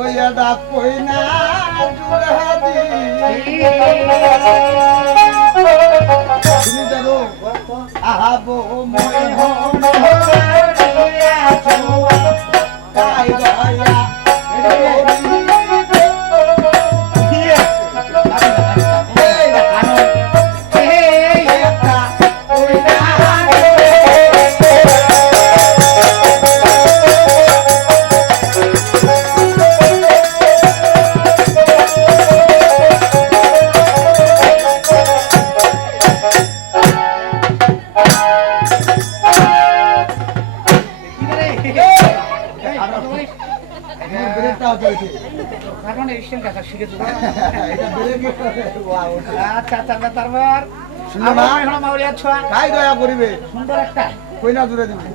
কইয়া ডাক কই না জুড়াদি তুমি জানো আহাবো মই হন তাই দয়া সুন্দর একটা কইনা দূরে দিবি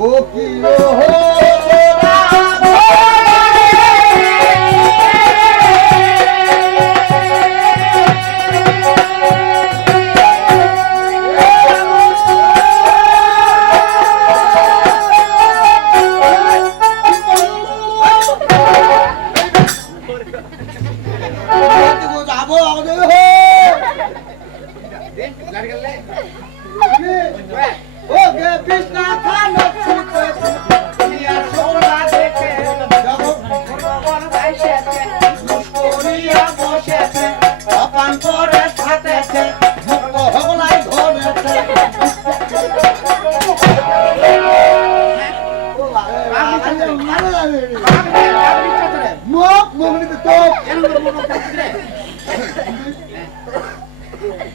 ও কি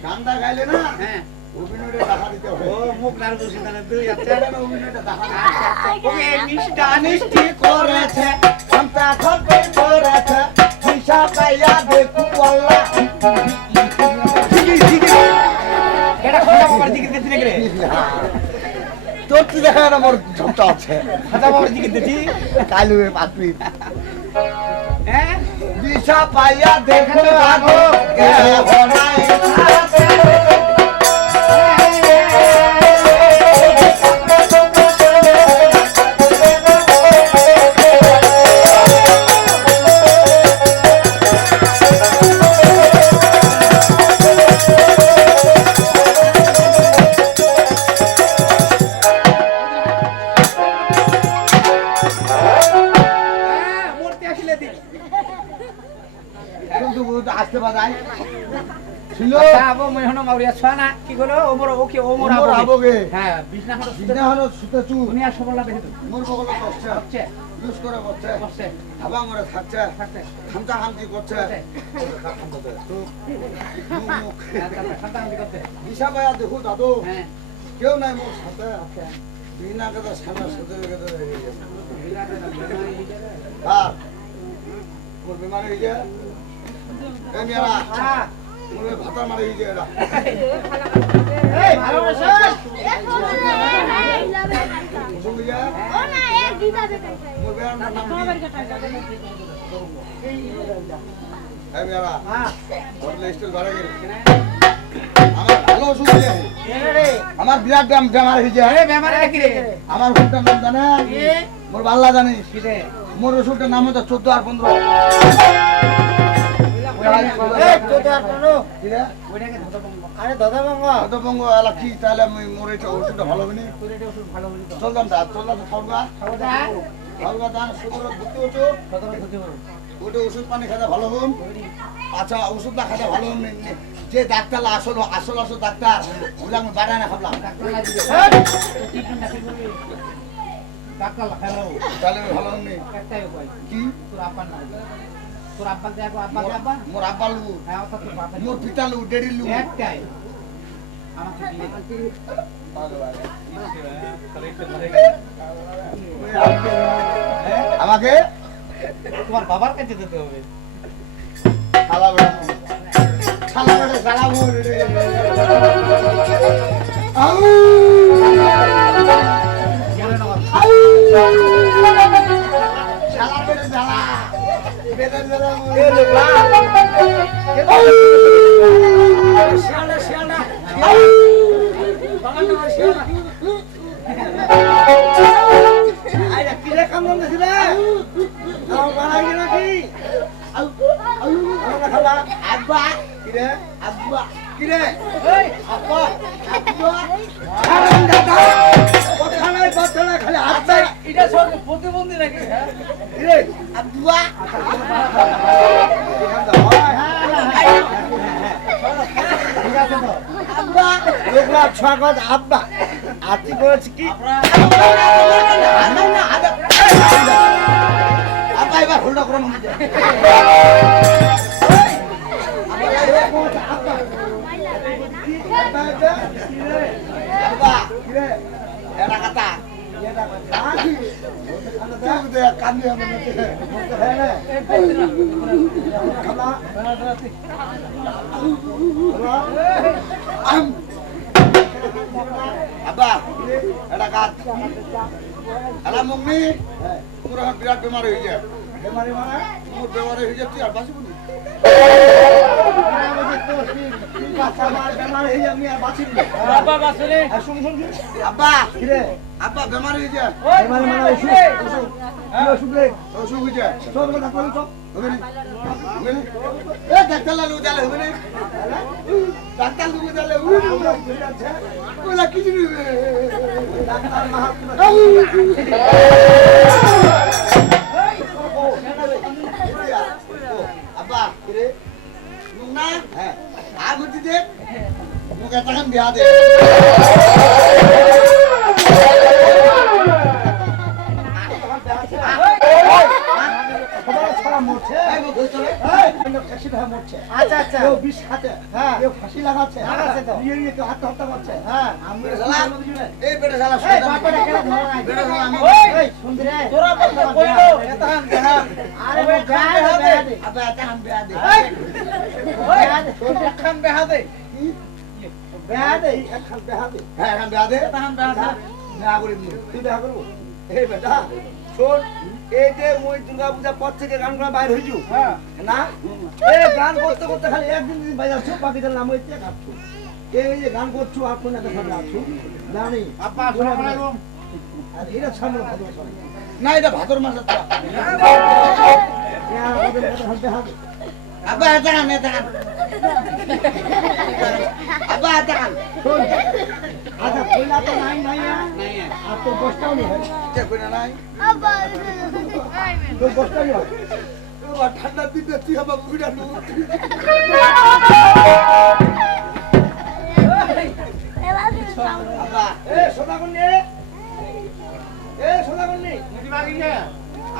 গানটা গাইলে না অভিনয়টা দেখা দিতে হবে ও মুখ নাড়ু সিদ্ধান্ত দুই আচ্ছা অভিনয়টা দেখা ওকে নিষ্ঠা নিষ্ঠি করেছে ক্ষমতা খরবে করেছে হিসা পাইয়া দেখু আল্লাহ এটা খাতা বাবার জিকির দিতে রে তোর কি দেখা না মোর ঝমটা আছে খাতা বাবার জিকির দিতি কালু পাতরি হ্যাঁ দিশা পাইয়া দেখো আগো কে হনাই আছে আসতে বাজাই ছিল আবো মহন মাউরিয়া ছনা কি গলো ওমর ওকে ওমর আবোগে হ্যাঁ বিছনা হলো সুতেচু দুনিয়া সবলা দেখে মোর বগল করছে হচ্ছে ইউজ করে করছে হাবা মরে থাকছে খামচা খামচি করছে তো মুখ খামচা খামচি করতে দিশা পায়া দেখো দাদু হ্যাঁ কেউ নাই মোর সাথে বিনা কথা সামনে সাথে গেছে হ্যাঁ মোর বিমানে হয়ে যায় এই মেরা মোর ভাতার মারে হয়ে যায় এই ভালোবাসা ও না এক দিদা বেকাই মোর বেয়ার নাম এই মেরা হ্যাঁ বদলে স্টিল ধরে গেল আমার ভালো ওষুধ দিয়ে আমার বিরাট বেমার হয়ে যায় বেমারে কি রে আমার ওষুধটার নাম জানে মোর বাল্লা জানিস কি রে মোর ওষুধটার নাম হচ্ছে 14 আর 15 আরে দাদা বাংলা কি তাহলে আমি মোর এটা ওষুধটা ভালো হবে না চললাম ওটা ওষুধ পানি খেতে ভালো হন আচ্ছা ওষুধ না খেতে ভালো হন যে ডাক্তার আসল আসল আসল ডাক্তার ওগুলো আমি বাড়ায় না খাবলাম তাহলে ভালো হন কি তোর আব্বা দেখো আব্বা আব্বা মোর আব্বা লু হ্যাঁ অত তোর বাবা মোর পিতা লু ডেডি লু একটাই আমাকে দিয়ে আমাকে তোমার বাবার কাছে যেতে হবে খালা বেটা খালা বেটা সালা মোর আউ শালা বেটা শালা বেটা বেটা এ লোকা শালা শালা বাগান না শালা আইরা কি রে কাম না দিলা কি রে এই আব্বা হারাম দাদা কথা নাই বার্তা নাই খালি আচ্ছা হাতটা এটা সব প্রতিবন্ধী নাকি হ্যাঁ কি রে আব্বা ঠিক আছে তো আব্বা লোকরা ছগত আব্বা আতি করেছে কি আমরা আব্বা এবার হোল্ড করো মনে যায় আব্বা কিরে এটা কথা এটা কথা তুই দে কান্দি আমি না হ্যাঁ না খালা আব্বা এটা কাজ আলা মম্মি তোর এখন বিরাট বেমার হয়ে যায় বেমারি মানে তোর বেমার হয়ে যায় তুই আর বাঁচবি না বেমার হয়ে যায় আমি আর বাঁচিব না আব্বা বাসরে শুন শুন আব্বা কিরে আব্বা বেমার হয়ে যায় বেমারি মানে অসুখ অসুখ কি অসুখ রে অসুখ হয়ে যায় সব কথা বলি তো হবে না হবে না এ ডাক্তার লালু জালে হবে না ডাক্তার লালু জালে উই যাচ্ছে ওলা কি জিনিস ডাক্তার মহাত্মা আব্বা কিরে মুন্না হ্যাঁ আগুতি দে মুখে তখন বিয়া দে আচ্ছা আচ্ছা কেউ বিষ খাচ্ছে হ্যাঁ কেউ ফাঁসি লাগাচ্ছে লাগাচ্ছে তো। নিয়ে নিয়ে কেউ আত্মহত্যা করছে হ্যাঁ আমি এই বেটা শালা এই বাপরে কেন ধরা নাই বেটা শালা আমি এই সুন্দর রে তোরা বলতে কইলো এটা হান দেহা আরে বে বেহা দে আবে তাহান বিয়া দে ওই তোর খান বেহা দে বেহা দে এখন বিয়া দে হ্যাঁ এখন বিয়া দে তাহান বেহা দে না করি তুই দেখা করবো এই বেটা শোন এই যে মই দুর্গা পূজা পর থেকে গান করা বাইর হইছু হ্যাঁ না এই গান করতে করতে খালি একদিন দিন বাজাচ্ছ বাকিদের নাম হইছে কাটছো এই যে গান করছো আপনার একটা সামনে আছো জানি আপা শোনা বলা গো আর এটা সামনে ভাদর মাস না এটা ভাদর মাস আছে আব্বা এটা গান এটা গান আব্বা এটা গান শোন আচ্ছা কইলা তো নাই নাই নাই আর তোর বসটাও নেই হয় কে কইলা নাই তোর বসটাও নেই হয় ও ঠান্ডা দিতে তুই আমার বুড়া নো আব্বা এ সোনা কন্যা এ সোনা কন্যা মুদি মাগি যা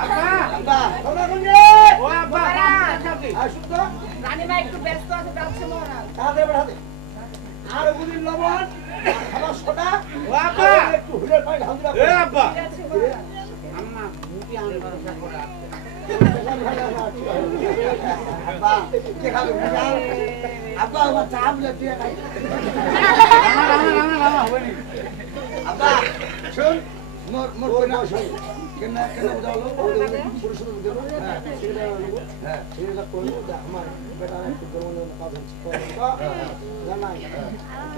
আপা আব্বা সোনা কন্যা ও আপা আসুন তো রানীমা একটু ব্যস্ত আছে যাচ্ছে মহারাজ তাতে বেড়াতে আর বুড়ির লবণ আমার সোনা ও আপা একটু হুলের পানি ঢাল দিলা এ আপা আম্মা মুদি আনবার করে আসছে আব্বা কে খাবে বুড়া আব্বা আমার চা বলে দিয়ে খাই রামা হইনি আব্বা শুন মোর মোর কোনা শুন কেন কেন বুঝালো পুরুষ বুঝালো হ্যাঁ হ্যাঁ সেটা কোন আমার বেটা একটু গরম না পাবেন জানাই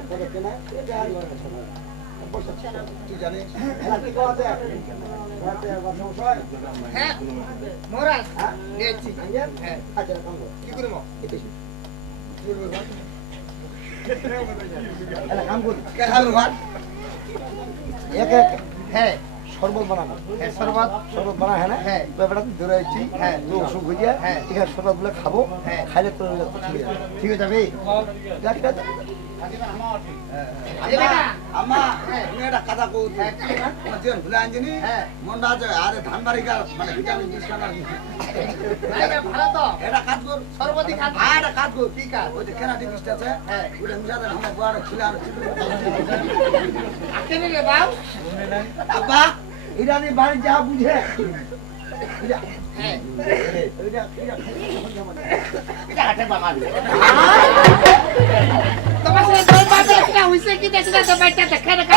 তবে কেন এই গাড়ি বসে তুই জানিস এলা কি কথা আছে রাতে কথা হয় হ্যাঁ মহারাজ হ্যাঁ নেছি হ্যাঁ আচ্ছা কাম কর কি করব এতে এলা কাম কর কে খাবে ভাত এক এক হ্যাঁ শরবত বানাবো হ্যাঁ শরবত শরবত বানা হ্যাঁ না হ্যাঁ। ব্যাপারটা ধরে আছি হ্যাঁ। তো অসুখ হয়ে যায় হ্যাঁ। ঠিক আছে শরবত গুলো খাবো হ্যাঁ। খাইলে তো ঠিক হয়ে যাবে ঠিক আছে আমা তুমি একটা কথা কও তোমার জীবন ভুলে আনছিনি মনটা আছে আরে ধান বাড়ি মানে ভিটামিন বিশ খানা ভালো তো এটা কাজ কর সর্বতি খান আর এটা কাজ কর কি কাজ? ওই যে কেরাটি বিশটা আছে হ্যাঁ। ওটা মিশাতে আমরা গোয়ারে ছিলে আর আকেনে রে বাউ আব্বা এটা নিয়ে বাড়ি যা বুঝে হ্যাঁ এটা এটা হাতে বাবা তোমার সাথে তোর বাবা একটা হইছে কি দেশ না তো বাইটা দেখা দেখা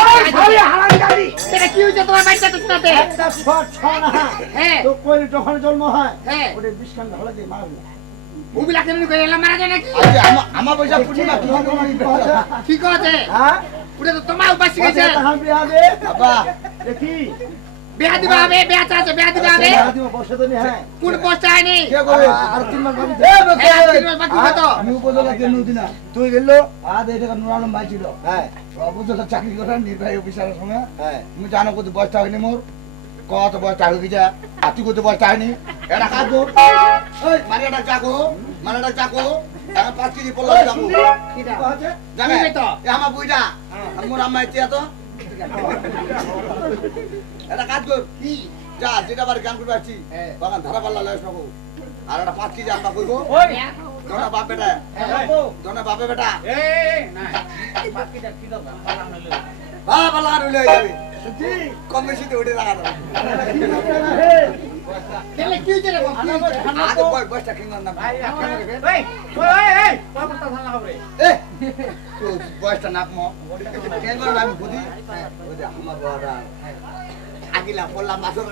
এটা কি হইছে তোমার বাইটা তো সাথে একটা ছোট ছনা হ্যাঁ তো কই যখন জন্ম হয় হ্যাঁ ওটা বিষ খান হলে যে মারা যায় উবিলা কেন কই এলা মারা যায় নাকি আচ্ছা আমার পয়সা পূর্ণিমা ঠিক আছে হ্যাঁ ওটা তো তোমার উপাস গেছে তাহার বিয়া দে বাবা দেখি বিয়া দিবা হবে বিয়া আছে বিয়া দিবা হবে বসে তো নি হ্যাঁ কোন পোস্ট আইনি কে কই আর 3 মাস বাকি আমি উপজেলা কেন দিনা তুই গেল এই টাকা নুর আলম ভাই ছিল হ্যাঁ উপজেলা চাকরি করা নির্বাহী অফিসারের সঙ্গে হ্যাঁ তুমি জানো কত বয়স হয়নি মোর কত বয়স হয়ে গেছে আর তুই কত বয়স হয়নি এটা কাজ ওই মারিয়াটা চাকো মারিয়াটা চাকো এখন 5 কেজি পোলা যাবো কিটা জানে তুমি তো এ আমার বুইটা মোর আম্মা ইতিয়া তো এটা কাজ কর কি যা যেটা বার গান করতে আসছি বাগান ধারা পাল্লা লাইস পাবো আর একটা 5 কেজি আম্মা কইবো দোনা বাপ বেটা দোনা বাপে বেটা এই না বাকিটা কি দাও পালা নলে পাল্লা লই যাবে কম বেশি তো উঠে রাখা দাও কেলে কি হইছে রে আগে বয়সটা কিনলাম না এই এই পাপটা ধালা হবে এ তুই বয়সটা নাক মো কেন আমি বুঝি ওই যে আমার বাবা আগিলা পড়লাম মাসর